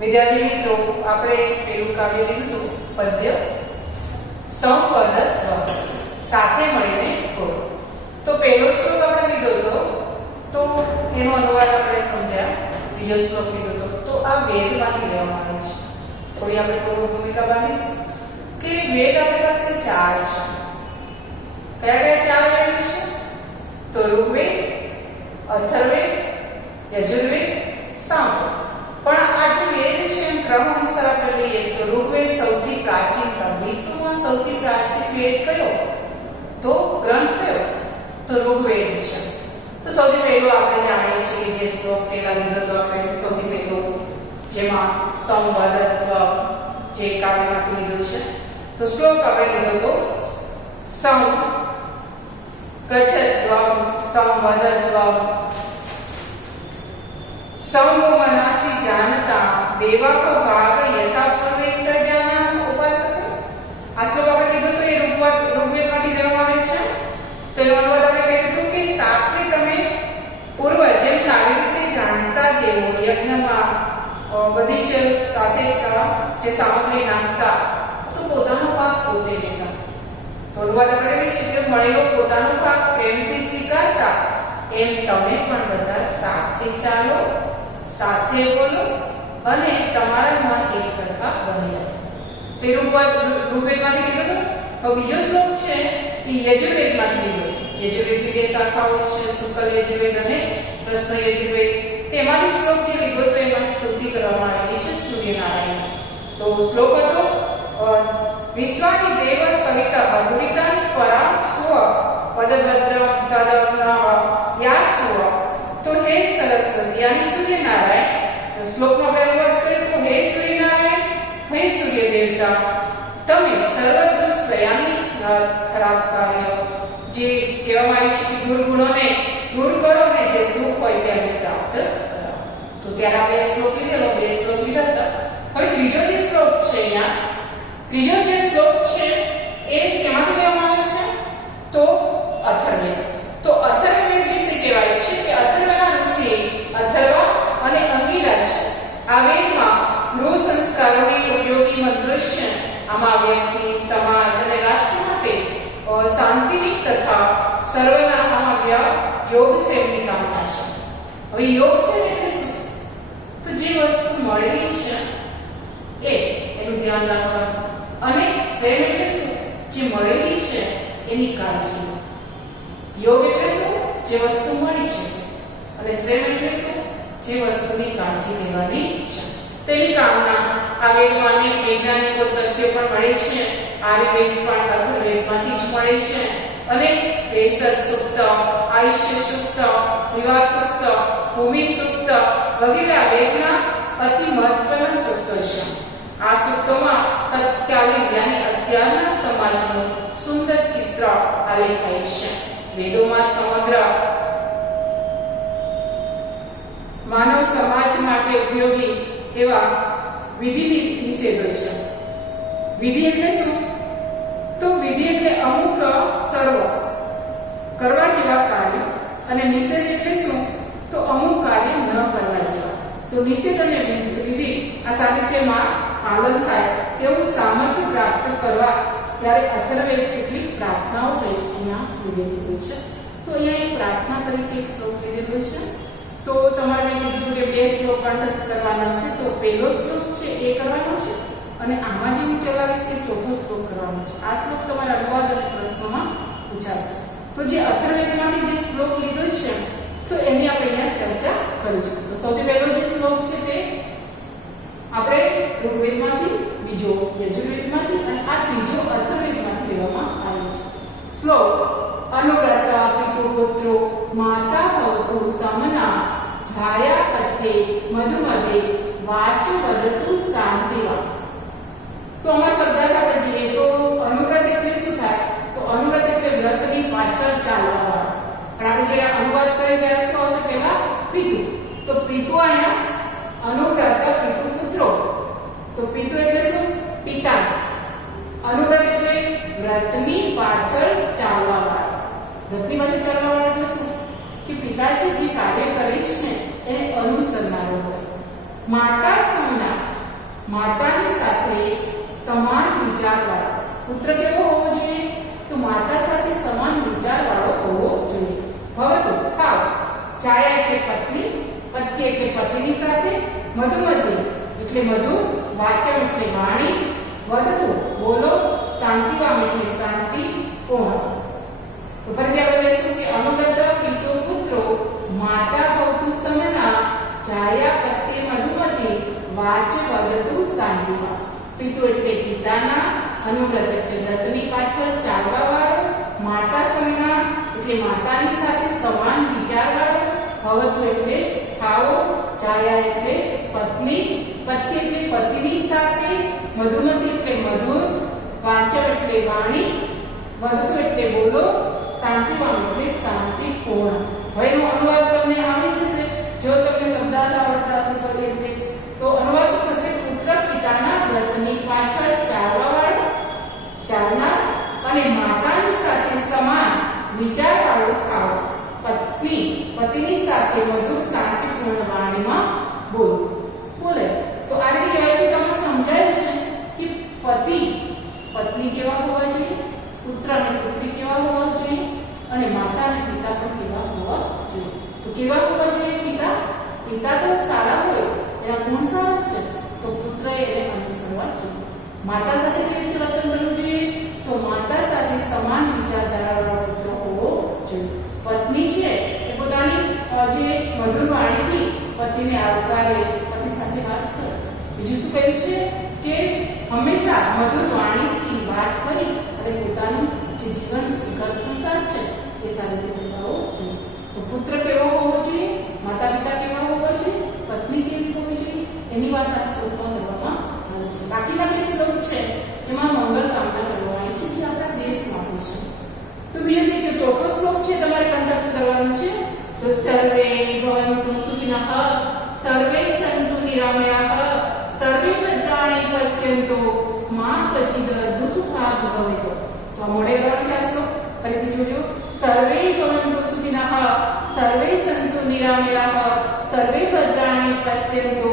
વિદ્યાર્થી મિત્રો, આપણે પેલું કાવ્ય લીધું હતું પદ્ય સંપદત્વ, સાથે મળીને બોલો. તો પહેલો શ્લોક આપણે લીધો હતો, તો એનો અનુવાદ આપણે સમજ્યા. બીજો શ્લોક લીધો હતો, તો આ વેદમાંથી લેવામાં આવે છે. થોડી આપણે ભૂમિકા બાંધીશું કે વેદ આપણી પાસે ચાર છે. કયા કયા ચાર વેદ છે? તો ઋગ્વેદ, અથર્વવેદ, યજુર્વેદ, સામવેદ. પણ આ જે વેદ છે એમ ક્રમ અનુસાર આપણે લઈએ તો ઋગ્વેદ સૌથી પ્રાચીન, વિશ્વમાં સૌથી પ્રાચીન વેદ કયો? તો ગ્રંથ કયો? તો ઋગ્વેદ છે. તો સૌથી પહેલો આપણે જાણીએ છીએ જે શ્લોક પહેલા લીધો તો આપણે સૌથી પહેલો, જેમાં સંવદત્વ જે કાવ્યમાંથી લીધું છે. તો શ્લોક આપણે લીધો તો સં ગચ્છત્વમ સંવદત્વમ સંવો મનાસી જાનતા દેવાપ ભાગ યથા પૂર્વે સજાનામ ઉપાસક. આ શ્લોક આપણે લીધો તો એ ઋગ્વેદમાંથી લેવામાં આવે છે. તો એનો અનુવાદ આપણે કહ્યું હતું કે સાથે તમે પૂર્વ જેમ સારી રીતે જાણતા દેવો યજ્ઞમાં બધી સાથે જે સામગ્રી નાખતા તો પોતાનો ભાગ પોતે લેતા. તો અનુવાદ આપણે કહીએ છીએ કે મળેલો પોતાનો ભાગ પ્રેમથી સ્વીકારતા એમ તમે પણ બધા સાથે ચાલો, સાથે બોલો અને તમારા મન એક સરખા બની રહે. તો એ ઋગ્વેદમાંથી લીધો હતો. હવે બીજો શ્લોક છે એ યજુર્વેદમાંથી લીધો. યજુર્વેદની બે શાખાઓ છે, શુક્લ યજુર્વેદ અને પ્રશ્ન યજુર્વેદ. તેમાંથી શ્લોક જે લીધો તો એમાં સ્તુતિ કરવામાં આવેલી છે સૂર્યનારાયણ. તો શ્લોક હતો વિશ્વાની દેવ સવિત અધુરિતા પરામ સ્વ પદભદ્રમ તદમ યા સ્વ. તો હે સરસ્વતી યાની સૂર્યનારાયણ. શ્લોકનો આપણે અનુવાદ કરીએ તો હે સૂર્યનારાયણ, હે સૂર્ય દેવતા, તમે સર્વદુષ્ટ યાની ખરાબ કાર્ય જે કહેવામાં આવ્યું છે કે દુર્ગુણોને દૂર કરો અને જે સુખ હોય તેને પ્રાપ્ત કરો. તો ત્યારે આપણે શ્લોક લીધેલો, બે શ્લોક લીધા હતા. હવે ત્રીજો જે શ્લોક છે અહીંયા, ત્રીજો જે શ્લોક છે એ શેમાંથી લેવામાં આવે છે? તો અથર્વવેદ. તો અથર્વવેદ વિશે કહેવાય છે કે અથર્વના ઋષિ અથર્વા અને અંગિરા છે. આ વેદમાં ગૃહ સંસ્કારોની ઉપયોગી મંત્રો છે. આમાં વ્યક્તિ, સમાજ અને રાષ્ટ્ર માટે શાંતિની તથા સર્વના આમાં યોગ સેવની કામના છે. હવે યોગ સેવ એટલે શું? તો જે વસ્તુ મળેલી છે એનું ધ્યાન રાખવાનું, અને સેવ એટલે શું? જે મળેલી છે એની કાળજી. યોગ એટલે શું? જે વસ્તુ મળી છે, અને શ્રેમ એટલે શું? જે વસ્તુની કાળજી લેવાની છે તેની કામના. આ વેદમાં અનેક વૈજ્ઞાનિકો તથ્યો પણ મળે છે. આયુર્વેદ પણ અથર્વવેદમાંથી જ મળે છે. અને વેસદ સૂક્ત, આયુષ્ય સૂક્ત, વિવાહ સૂક્ત, ભૂમિ સૂક્ત વગેરે આ વેદના અતિ મહત્વના સૂક્તો છે. આ સૂક્તોમાં તત્કાલીન યાની અત્યારના સમાજનું સુંદર ચિત્ર આલેખાયું છે. વેદોમાં સમગ્ર માનવ સમાજ માટે ઉપયોગી એવા વિધિ નિષેધો છે. વિધિ એટલે શું? તો વિધિ એટલે અમુક સર્વ કરવા જેવા કાર્ય, અને નિષેધ એટલે શું? તો અમુક કાર્ય ન કરવા જેવા. તો નિષેધ અને વિધિ આ સાહિત્યમાં પાલન થાય તેવું સામર્થ્ય પ્રાપ્ત કરવા ત્યારે અથર્વવેદ કેટલીક પ્રાર્થનાઓ અહીંયા લીધેલી હોય છે. તો અહીંયા એક પ્રાર્થના તરીકે એક શ્લોક લીધેલો છે. તો તમારે મેં કીધું કે બે શ્લોક કંઠસ્થ કરવાના છે. તો પહેલો શ્લોક છે એ કરવાનો છે, અને આમાં જે હું ચલાવીશ એ ચોથો શ્લોક કરવાનો છે. આ શ્લોક તમારા અનુવાદ અને પ્રશ્નોમાં પૂછાશે. તો જે અથર્વવેદમાંથી જે શ્લોક લીધો છે તો એની આપણે અહીંયા ચર્ચા કરીશું. તો સૌથી પહેલો જે શ્લોક છે તે આપણે ઋગ્વેદમાંથી, બીજો યજુર્વેદમાંથી અને આ ત્રીજો અથર્વવેદમાંથી લેવામાં આવ્યો છે. શ્લોક અનુવ્રત પિતૃપુત્રો માતા ભવતુ સમના છાયા કથે મધુમધે વાચ વદતુ શાંતિવા. તો આમાં શબ્દાર્થ આપણે જોઈએ તો અનુવ્રત એટલે શું થાય? તો અનુવ્રત એટલે વ્રતની પાછળ ચાલવાવાળા. પણ આપણે જ્યારે અનુવાદ કરીએ ત્યારે શું આવશે? પહેલા પિતૃ. તો પિતૃ અહીંયા અનુવ્રત પિતૃ પુત્રો. તો પિતૃ એટલે શું? પિતા. અનુવ્રત એટલે વ્રતની પાછળ ચાલવાવાળા. વ્રતની પાછળ ચાલવાવાળા એટલે શું? કે પિતા છે જે કાર્ય કરે છે એને અનુસરનારો હોય. માતા સમના માતાની સાથે સમાન વિચારવાળો. પુત્ર કેવો હોવો જોઈએ? તો માતા સાથે સમાન વિચારવાળો હોવો જોઈએ. ભવતુ થાવ. છાયા એટલે પત્ની, પત્ય એટલે પતિની સાથે, મધુમતી એટલે મધુર, વાચમ એટલે વાણી, વધતુ બોલો, શાંતિવામ એટલે શાંતિ પૂર્ણ. તો ફરીથી આપણે લઈશું કે અનુગત પિતો પુત્રો માતા ભવતુ સમના છાયા પત્ય મધુમતી વાચ વધતુ શાંતિવામ. પિતો એટલે પિતાના, અનુગત એટલે વ્રતની પાછળ ચાલવા વાળો, માતા સમના એટલે માતાની સાથે સમાન વિચારવાળો, ભવતુ એટલે થાવો, છાયા એટલે પત્ની, પત્ય એટલે પતિની સાથે, મધુમતી એટલે મધુર, વાચમ એટલે વાણી, વધતુ એટલે બોલો, શાંતિવામ એટલે શાંતિપૂર્ણ. હવે એનો અનુવાદ તમને આવડી જશે. જો તમને શબ્દાર્થ આવડતા હશે તો એ રીતે તો અનુવાદ શું થશે? પુત્ર પિતાના વ્રતની પાછળ ચાલવા વાળો, ચાલનાર અને માતાની સાથે સમાન વિચારવાળો થાવ, પત્ની પતિની સાથે મધુર શાંતિપૂર્ણ વાણીમાં બોલે. તો આ રીતે કહેવાય છે. તમને સમજાય છે કે પતિ પત્ની કેવા હોવા જોઈએ, પુત્ર અને પુત્રી કેવા હોવા જોઈએ, અને માતા અને પિતા પણ કેવા હોવા જોઈએ. તો કેવા હોવા જોઈએ? પિતા તો સારા હોય, એના ગુણ સારા છે, તો પુત્રએ એને અનુસરવા જોઈએ. માતા સાથે કેવી રીતે વર્તન કરવું જોઈએ? તો માતા સાથે સમાન વિચારધારાવાળો પુત્ર હોવો જોઈએ. પત્ની છે એ પોતાની જે મધુર વાણીથી પતિને આવકારે, પતિ સાથે વાત કરે. બીજું શું કહ્યું છે કે હંમેશા મધુર વાણીથી વાત કરી અને પોતાનું જે જીવન ઘર સંસાર છે એ સારી રીતે ચલાવવો જોઈએ. તો પુત્ર કેવો હોવો જોઈએ, માતા પિતા કેવા હોવા જોઈએ, પત્ની કેવી હોવી જોઈએ, એની વાત આ શ્લોકમાં કરવામાં આવે છે. બાકીના બે શ્લોક છે એમાં મંગળ કામના કરવામાં આવી છે જે આપણા દેશ માટે છે. તો બીજો જે ચોથો શ્લોક છે તમારે કંઠસ્થ કરવાનો છે. તો સર્વે ભવન્તુ સુખિનઃ, સર્વે સંતુ નિરામયાઃ, સર્વે ભદ્રાણિ પશ્યન્તુ, મા કચિદ દુઃખભાગ ભવેતુ. તો આ મોડે ગણો છે આ શ્લોક. ફરીથી જોજો. સર્વે ભવન્તુ સુખિનઃ, સર્વે સંતુ નિરામયાઃ, સર્વે ભદ્રાણિ પશ્યન્તુ,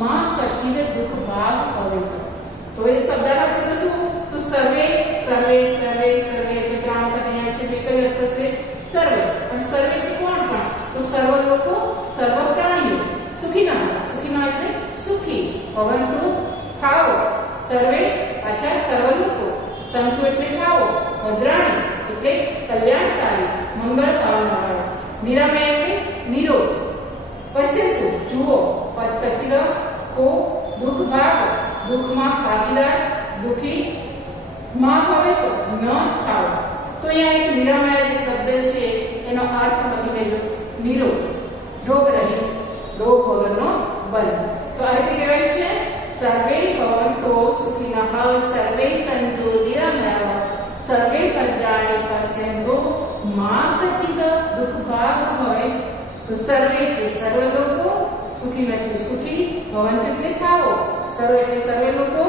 મા કચિદ દુઃખભાગ ભવેતુ. તો એ શબ્દાર્થ એટલે શું? તો સર્વે સર્વે સર્વે સર્વે તો ત્રણ વખત અહીંયા છે એટલે કઈ અર્થ થશે? સર્વે. પણ સર્વે એટલે કોણ? પણ તો સર્વ લોકો, સર્વ પ્રાણીઓ. સુખીના, સુખીના એટલે સુખી. ભવન્તુ થાઓ, સર્વે પાછા સર્વ લોકો. સંતુ એટલે થાઓ, ભદ્રાણી એટલે કલ્યાણકારી, મંગળ પામનારા. નિરામય એટલે નિરોગ. પશ્યન્તુ જુઓ, કચિદ કો દુઃખ ભાગ, દુઃખમાં ભાગીદાર, દુઃખી માં ભવે તો ન થાવ. તો અહીંયા એક નિરામય જે શબ્દ છે એનો અર્થ લખી લેજો. નિરોગ, રોગ રહિત, રોગ વગરનો બલ. તો આ રીતે કહેવાય છે સર્વે ભવન્તો સુખિનઃ, સર્વે સંતુ નિરામયાઃ, સર્વે ભદ્રાણિ પશ્યન્તુ, મા કચિદ દુઃખભાગ ભવેત. તો સર્વે એટલે સર્વ લોકો, સુખી એટલે સુખી, ભવંત એટલે થાઓ, સર્વ એટલે સર્વ લોકો,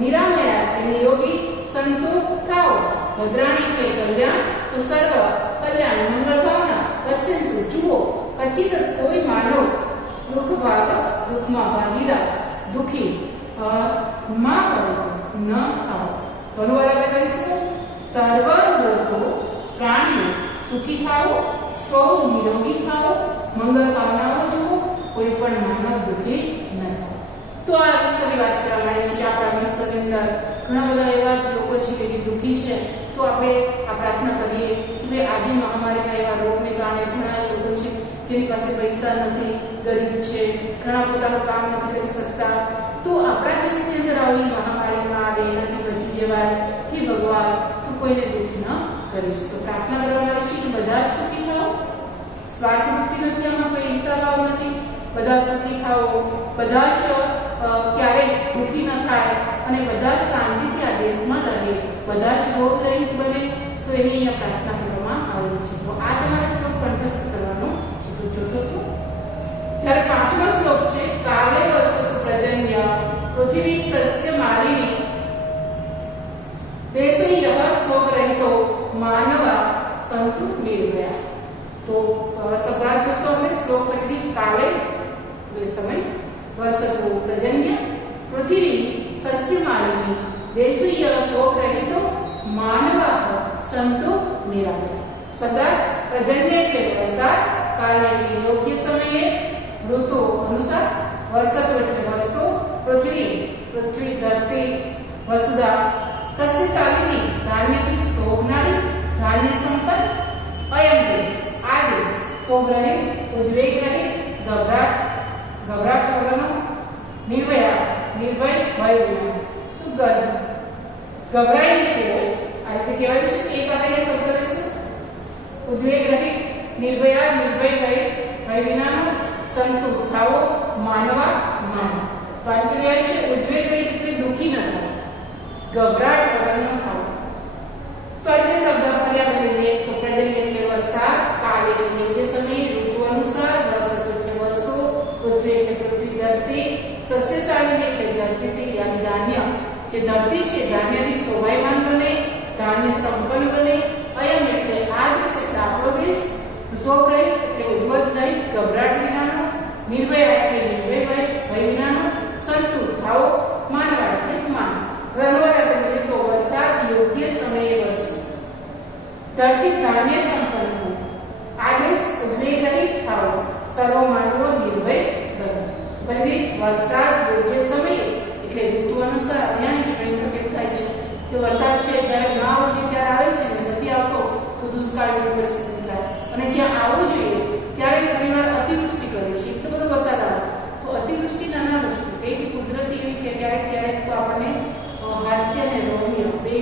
નિરામયા એટલે નિરોગી, સંતો થાઓ, ભદ્રાણી એટલે કલ્યાણ, તો સર્વ કલ્યાણ મંગળ ભાવના, પશ્યન્તુ જુઓ, કચિત કોઈ માનવ, સુખ ભાગ દુઃખમાં ભાગીદાર, દુઃખી માં ભવેત ન થાઓ. તો અનુવાદ આપણે કરીશું. સર્વ લોકો પ્રાણીઓ સુખી થાઓ, સૌ નિરોગી થાઓ, મંગળ ભાવનાઓ જુઓ, કોઈ પણ માનવ દુઃખી ન થાય. તો આ વિષયની વાત કરવા માંગે છે કે આપણા વિશ્વની અંદર ઘણા બધા એવા જ લોકો છે કે જે દુઃખી છે. તો આપણે આ પ્રાર્થના કરીએ કે ભાઈ આજે મહામારીના એવા રોગને કારણે ઘણા લોકો છે જેની પાસે પૈસા નથી, ગરીબ છે, ઘણા પોતાનું કામ નથી કરી શકતા. તો આપણા દેશની અંદર આવી મહામારીમાં આવે એનાથી બચી જવાય. હે ભગવાન તું કોઈને દુઃખી ન કરીશ. તો પ્રાર્થના કરવામાં આવે છે કે બધા જ સુખી થાઓ. સ્વાર્થ વૃત્તિ નથી, આમાં કોઈ ઈર્ષાભાવ નથી. બધા સુખી થાઓ, બધા જ ક્યારેય દુઃખી ન થાય અને બધા શાંતિથી આ દેશમાં રહે, બધા જ રોગ રહિત બને. તો એની અહીંયા પ્રાર્થના કરવામાં આવે છે. તો આ તમારે શ્લોક કંઠસ્થ કરવાનો છે. તો ચોથો શ્લોક. જ્યારે પાંચમો શ્લોક છે કાલે વસતુ પ્રજન્ય પૃથ્વી સસ્ય માલિની દેશે યહ શોક રહિતો માનવા સંતુ નિર્ભયા. તો શબ્દાર્થ જોશો અમે શ્લોક કરી કાલે એટલે સમય, વસતુ પ્રજન્ય पृथिवी सस्यमालिनी देशीय शोक रहितो मानवा संतो निरामय सदा पर्जन्य એટલે વરસાદ કાળ એટલે યોગ્ય સમયે ઋતુ અનુસાર વર્ષતો એટલે વર્ષો પૃથ્વી ધરતી વસુધા સસ્યશાલિની ધાન્યથી શોભનારી ધાન્ય સંપન્ન અયમ દેશ આ દેશ શોભ રહે ઉદ્વેગ રહે ગભરાટ વગરનો નિર્ભય ભય વિના તો ગભરાય નહીં તેવો આ રીતે કહેવાય છે એક આપણે શબ્દ લઈશું ઉદ્વેગ રહિત નિર્ભય ભય વિનાનો સંતુ થાવો માનવા માન તો આ રીતે કહેવાય છે ઉદ્વેગ રહિત એટલે દુઃખી ન થવું ગભરાટ વગર ન થવું તો આ રીતે શબ્દ પર્યાપ્ત લઈએ તો પ્રેઝન્ટ એટલે વરસાદ કાળ એટલે યોગ્ય સમય ઋતુ અનુસાર વર્ષ એટલે વર્ષો પૃથ્વી એટલે પૃથ્વી ધરતી સસ્યશાલિની એટલે ધરતી યાની ધાન્ય જે ધરતી છે ધાન્યથી શોભાયમાન બને ધાન્ય સંપન્ન બને અયમ એટલે આ દેશ એટલે આપણો દેશ શોક રહે એટલે ઉદ્વત નહીં ગભરાટ વિનાનો નિર્ભય એટલે નિર્ભય ભય વિનાનો સંતુ થાવો માનવા એટલે માન હવે અનુવાદ આપણે તો વરસાદ યોગ્ય સમયે વરસે ધરતી ધાન્ય સંપન્ન હોય આ દેશ ઉદ્વેગ રહિત થાવો સર્વ માનવો નિર્ભય બને પછી વરસાદ યોગ્ય સમયે એટલે ઋતુ અનુસાર અહીંયા ઘણી વખત થાય છે કે વરસાદ છે જ્યારે ન આવવો જોઈએ ત્યારે આવે છે ને નથી આવતો તો દુષ્કાળની પરિસ્થિતિ થાય અને જ્યાં આવવો જોઈએ ત્યારે ઘણીવાર અતિવૃષ્ટિ કરે છે એટલો બધો વરસાદ આવે તો અતિવૃષ્ટિ અને અનાવૃષ્ટિ તે જ કુદરતી એવી કે ક્યારેક તો આપણને હાસ્ય અને રમ્ય બે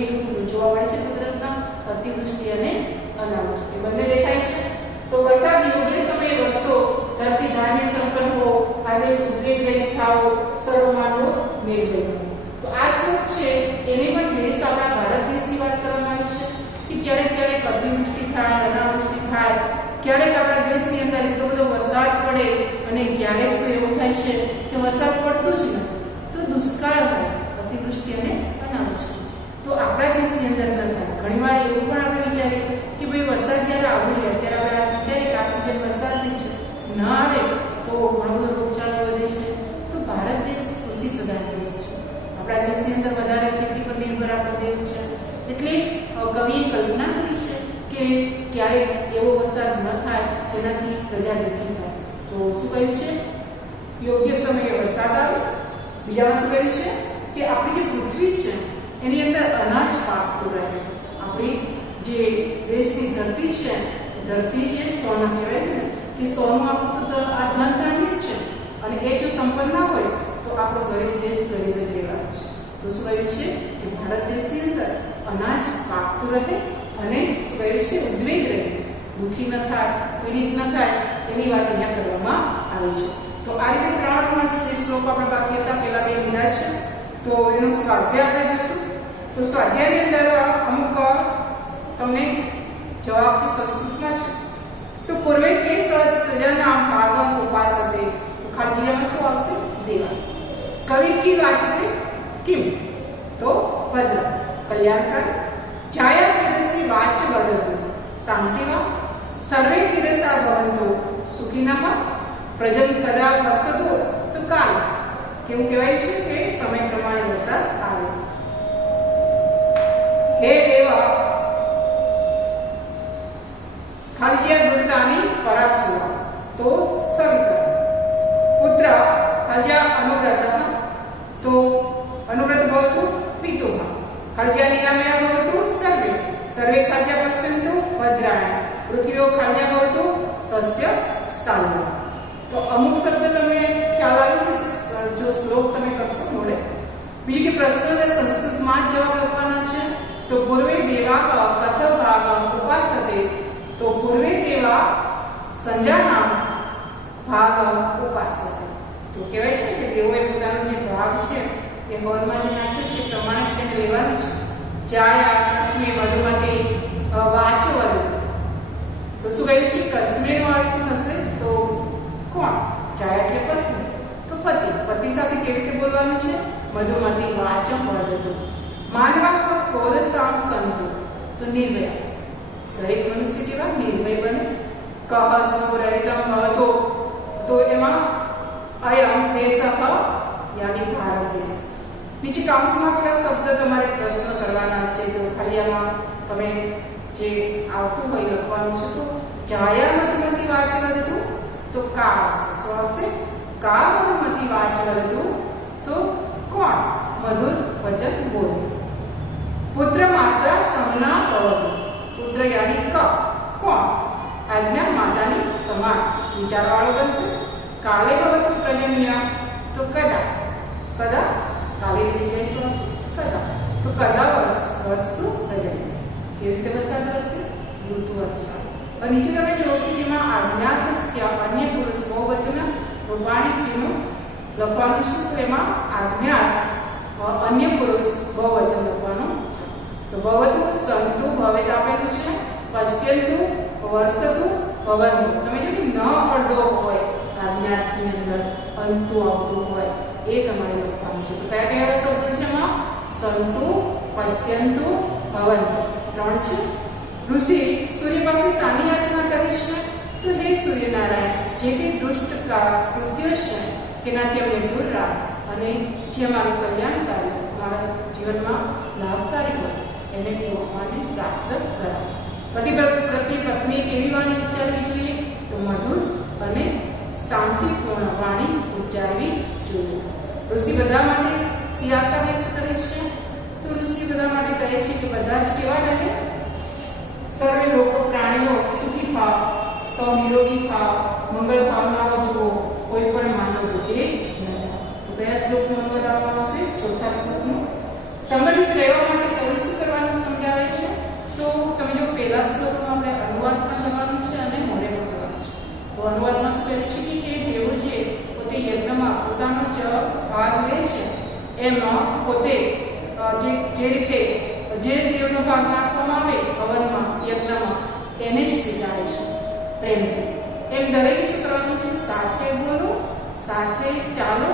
જોવા મળે છે કુદરતના અતિવૃષ્ટિ અને અનાવૃષ્ટિ બંને દેખાય છે તો વરસાદ યોગ્ય સમયે વરસો ધરતી ધાન્ય સંપન્ન હો આદેશ ઉદ્વેગ રહિત થાવો સર્વમાનવો નિર્ભય તો આ શ્લોક છે એને પણ દેશ આપણા ભારત દેશની વાત કરવામાં આવી છે કે ક્યારેક અતિવૃષ્ટિ થાય અનાવૃષ્ટિ થાય ક્યારેક આપણા દેશની અંદર એટલો બધો વરસાદ પડે અને ક્યારેક તો એવું થાય છે કે વરસાદ પડતો જ નથી તો દુષ્કાળ થાય અતિવૃષ્ટિ અને અનાવૃષ્ટિ તો આપણા દેશની અંદર ન થાય ઘણીવાર એવું પણ આપણે વિચારીએ કે ભાઈ વરસાદ જ્યારે આવવો જોઈએ ત્યારે આપણે વિચારીએ કે આ સિઝન વરસાદની છે ન આવે તો ઘણો બધો રોગચાળો વધે છે તો ભારત દેશ કૃષિ પ્રધાન દેશ છે આપણા દેશની અંદર વધારે ખેતી પર નિર્ભર આપણો દેશ છે એટલે કવિએ કલ્પના કરી છે કે ક્યારેક એવો વરસાદ ન થાય જેનાથી પ્રજા દુઃખી થાય તો શું કહ્યું છે યોગ્ય સમયે વરસાદ આવે બીજામાં શું કહ્યું છે કે આપણી જે પૃથ્વી છે એની અંદર અનાજ પાકતું રહે આપણી જે દેશની ધરતી છે સોના કહેવાય છે ને કે સોનું આપણું તો આ ધન ધાન્ય જ છે અને એ જો સંપન્ન ના હોય તો આપણો ગરીબ દેશ ગરીબ જ રહેવાનો છે તો શું કહ્યું છે કે ભારત દેશની અંદર અનાજ પાકતું રહે અને શું કહ્યું છે ઉદ્વેગ રહે દુઃખી ન થાય પીડિત ન થાય એની વાત અહીંયા કરવામાં આવી છે તો આ રીતે 3 શ્લોકો આપણે બાકી હતા પહેલા બે લીધા છે તો એનો સ્વાધ્યાય આપણે જોઈશું તો સ્વાધ્યાયની અંદર અમુક તમને જવાબ છે સંસ્કૃતમાં છે તો પૂર્વે કે સજના ભાગમ ઉપાસતે તો ખાલજીયામાં શું આવશે દેવા કવિ કી વાચતે કિમ તો ભદ્ર કલ્યાણકાર છાયા કીર્તિ વાચ્ય વદતુ શાંતિવા સર્વે કીર્તિસા ભવંતો સુખિનઃ પ્રજન કદા વસતો તો કાલ કેવું કહેવાય છે કે સમય પ્રમાણે વરસાદ આવે હે દેવા ખાલજીયા દુર્તાની પરાસુવા તો સવિતર પુત્ર ખાલજીયા અનુવ્રતઃ તો અનુવ્રત ભવતુ પિતુઃ ખાલજીયા નિરામયા ભવતુ સર્વે ખાલજીયા પશ્યन्तु ભદ્રાણि પૃથ્વીઓ ખાલજીયા ભવતુ સસ્ય શાલિના તો અમુક શબ્દ તમને ખ્યાલ આવી જશે જો શ્લોક તમે કરશો મોડે બીજું કે પ્રશ્ન છે સંસ્કૃતમાં જ જવાબ લખવાના છે તો પૂર્વે દેવા કથ ભાગમ ઉપાસતે તો પૂર્વે દેવા સંજાના ભાગમ ઉપાસતે તો કહેવાય છે કે દેવોએ પોતાનો જે ભાગ છે એ હોલમાં જે નાખ્યો છે પ્રમાણે તેને લેવાનું છે જાયા કસ્મે મધુમતી વાચો તો શું કહ્યું છે કસ્મેનો અર્થ શું થશે તો કોણ જાયા કે પત્ની તો પતિ સાથે કેવી રીતે બોલવાનું છે મધુમતી વાચમ વદતુ માનવા ક્રોધ સામ સંતો તો નિર્ભય દરેક મનુષ્ય કેવા નિર્ભય બને કહ સ્ફુરિતમ ભવતો તો એમાં અયમ દેશઃ યાની ભારત દેશ નીચે કૌંસમાં પેલા શબ્દ તમારે પ્રશ્ન કરવાના છે, તો ખાલી આમાં તમે જે આવતું હોય લખવાનું છે. તો જાયા મધુમતી વાચવદતું, તો કા આવશે. શું આવશે? કા મધુમતી વાચવદતું, તો કોણ મધુર વચન બોલે. પુત્ર માતા સમના ભવતુ, પુત્ર યાની ક, કોણ આજ્ઞા માતાની સમાન વિચારવાળો બનશે. કાલે ભવતુ પ્રજન્યા, તો કદા, કદા કાલેની જગ્યાએ શું હશે? કદા. તો કદા વસ્તુ પ્રજન્યા. કેવી રીતે વરસાદ વરસે? ઋતુ અનુસાર. અને નીચે તમે જુઓ કે જેમાં આજ્ઞાતસ્ય અન્ય પુરુષ બહુવચન રૂપાણી ક્રિયનું લખવાનું છે. તો એમાં આજ્ઞાત અન્ય પુરુષ બહુવચન લખવાનું છે. તો ભવતુ, સંતુ, ભવેત આપેલું છે. પશ્યંતુ, વર્ષતુ, ભવંતુ. તમે જો કે ન અડધો હોય આજ્ઞાતની અંદર અંતુ આવતું હોય એ તમારે લખવાનું છે. તો કયા કયા શબ્દ છે એમાં? સંતુ, પશ્યંતુ, ભવંતુ. 3 છે. ઋષિ સૂર્ય પાસે શાની યાચના કરી છે? તો હે સૂર્યનારાયણ, જે તે દુષ્ટ કૃત્યો છે તેનાથી અમને દૂર રાખ અને જે અમારું કલ્યાણકારી, અમારા જીવનમાં લાભકારી હોય એને તું અમને પ્રાપ્ત કરાવ. પતિ પ્રતિ પત્ની કેવી વાણી ઉચ્ચારવી જોઈએ? તો મધુર અને શાંતિપૂર્ણ વાણી ઉચ્ચારવી જોઈએ. ઋષિ બધા માટે શી આશા વ્યક્ત કરે છે? તો ઋષિ બધા માટે કહે છે કે બધા જ કેવા રહે? સર્વે લોકો પ્રાણીઓ સુખી થાવ, સૌ નિરોગી થાવ, મંગળ ભાવનાઓ જુઓ, કોઈ પણ માનવ દુઃખી ન થાય. તો કયા શ્લોકનો અનુવાદ આપવાનો છે? ચોથા શ્લોકનો. સંગઠિત રહેવા માટે કવિ શું કરવાનું સમજાવે છે? તો તમે જો પહેલા શ્લોકનો આપણે અનુવાદ પણ લેવાનું છે અને મોઢે પણ કરવાનું છે. તો અનુવાદમાં શું કહ્યું છે કે હે દેવો છે પોતે યજ્ઞમાં પોતાનો જ ભાગ લે છે, એમાં પોતે જે રીતે જે દેવનો ભાગ નાખવામાં આવે હવનમાં, યજ્ઞમાં, એને જ સ્વીકારે છે પ્રેમથી. એમ દરેકે શું કરવાનું છે? સાથે બોલો, સાથે ચાલો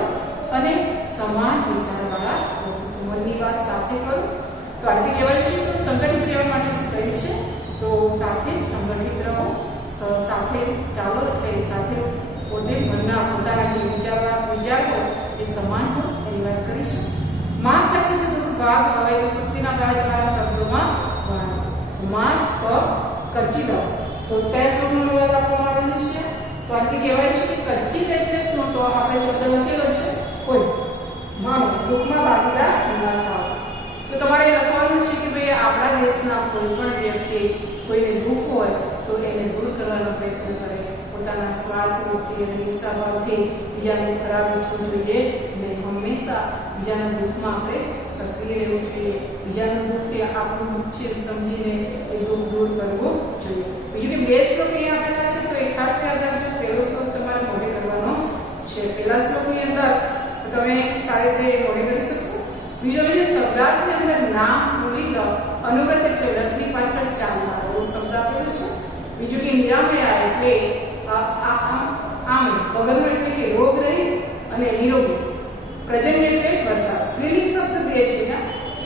અને સમાન વિચારવાળા રહો. તો મનની વાત સાથે કરો. તો આથી કહેવાય છે તો સંગઠિત રહેવા માટે શું કહ્યું છે? તો સાથે સંગઠિત રહો, સાથે ચાલો, એટલે સાથે પોતે મનના પોતાના જે વિચાર હોય એ સમાન હોય એની વાત કરી છે. માં કચ્છિત દુઃખ ભાગ હવે તો સુક્તિના ભાવે તમારા શબ્દોમાં માં ક કચ્ચિત. તો કયા શ્લોકનો અનુવાદ આપવામાં આવેલું છે? તો આથી કહેવાય છે કે કચ્ચિત એટલે શું? તો આપણે શબ્દ લખેલો છે કોઈ માનો દુઃખમાં બાંધેલા ન થાવ. તો તમારે લખવાનું છે કે ભાઈ આપણા દેશના કોઈ પણ વ્યક્તિ કોઈને દુઃખ હોય તો એને દૂર કરવાનો પ્રયત્ન કરે. પોતાના સ્વાર્થથી અને ઈર્ષાભાવથી બીજાને ખરાબ ઈચ્છવું જોઈએ નહીં. હંમેશા બીજાના દુઃખમાં આપણે સક્રિય રહેવું જોઈએ. બીજાનું દુઃખ એ આપણું દુઃખ છે સમજીને એ દુઃખ દૂર કરવું જોઈએ. બીજું કે 2 શ્લોક અહીંયા આપેલા છે, તો એ ખાસ યાદ રાખજો. પહેલો શ્લોક તમારે મોઢે કરવાનો છે. પહેલા શ્લોકની અંદર તમે સારી રીતે મોઢે કરી શકશો. બીજો શબ્દાર્થની અંદર નામ, પુલ્લિંગ, અનુવ્રત એટલે વ્રતની પાછળ ચાલનાર એવો શબ્દ આપેલો છે. બીજું કે નિરામયા એટલે આમે પગલનો એટલે કે રોગ રહી અને નિરોગી. પ્રજન્ય એટલે વરસાદ. સ્ત્રીલિંગ શબ્દ 2 છે ને,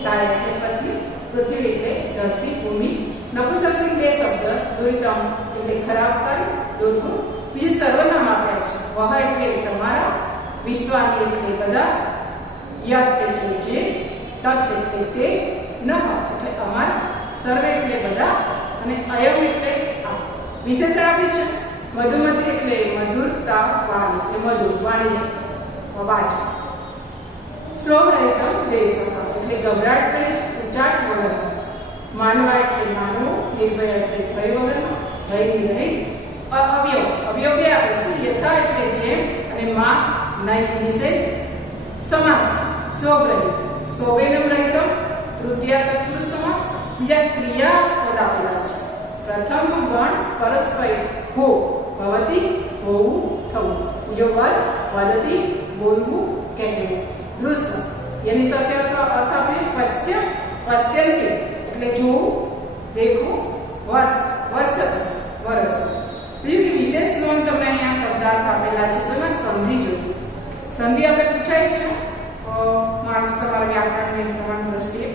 છાયા એટલે પત્ની, પૃથ્વી એટલે ધરતી, ભૂમિ. નપુંસકલિંગ 2 શબ્દ, દુરિતમ એટલે ખરાબ કાર્ય, દુર્ગુણ. બીજું સર્વનામ આપ્યા છે. વહ એટલે તમારા, વિશ્વાની એટલે બધા, યત એટલે જે, તત એટલે તે, નહ એટલે અમારા, સર્વે એટલે બધા અને અયમ એટલે આ. વિશેષણ આપ્યું છે. મધુમતી એટલે મધુરતા વાણી, એટલે મધુર વાણીને વાચ. સ્વરહિતમ દેશમ એટલે ગભરાટ રહે છે, ઉચાટ વગરનો. માનવા એટલે માનવો, નિર્ભય એટલે ભય વગરનો, ભયની રહી. અવયવ, અવયવ બે આપે છે. યથા એટલે જેમ અને માં નહીં નિષેધ. સમાસ સ્વરહિત, સ્વવેનમ રહિતમ, તૃતીયા તત્પુરુષ સમાસ. બીજા ક્રિયાપદ આપેલા છે. પ્રથમ ગણ પરસ્પર હો, ભવતી હોવું થવું. બીજો પદ વદતી બોલવું કહેવું. દૃશ્ય એની સાથે અર્થ આપે પશ્ય, પશ્યંતી એટલે જોવું, દેખવું. વર્ષ, વર્ષત વર્ષ. બીજું કે વિશેષ નોંધ તમને અહીંયા શબ્દાર્થ આપેલા છે તો એમાં સંધિ જોજો. સંધિ આપણે પૂછાય છે માર્ક્સ તમારા વ્યાકરણની પ્રમાણ દ્રષ્ટિએ.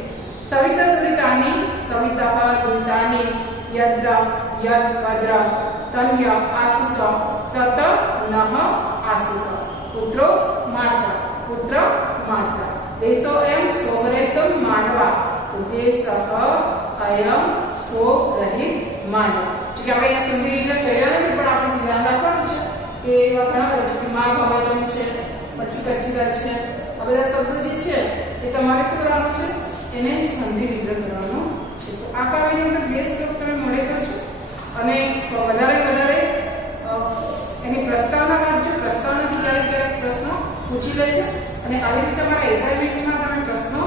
સવિતા દુરિતાની, સવિતા દુરિતાની, યદ્ર યદ ભદ્ર, તન્ય આસુત, તત નહ આસુત. પુત્રો માત્ર, પુત્ર માત્ર. દેશોયમ સોહરેતમ માનવા, તો દેશ અયમ સોરહિત માનવા. જો કે આપણે અહીંયા સંધિ વિગ્રહ કર્યા નથી, પણ આપણે ધ્યાન રાખવાનું છે કે એવા ઘણા બધા છે કે માગ હવાયમ છે, પછી કચીરા છે, આ બધા શબ્દો જે છે એ તમારે શું કરવાનું છે, એને સંધિ વિગ્રહ કરવાનો છે. તો આ કાવ્યની અંદર 2 શ્લોક તમે મોડે કરજો અને વધારે એની પ્રસ્તાવના વાંચજો. પ્રસ્તાવનાથી ક્યારેક પ્રશ્નો પૂછી લે છે અને આવી રીતે તમારા એસાઇનમેન્ટમાં તમે પ્રશ્નો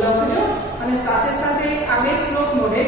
લખજો અને સાથે સાથે આ 2 શ્લોક મોડે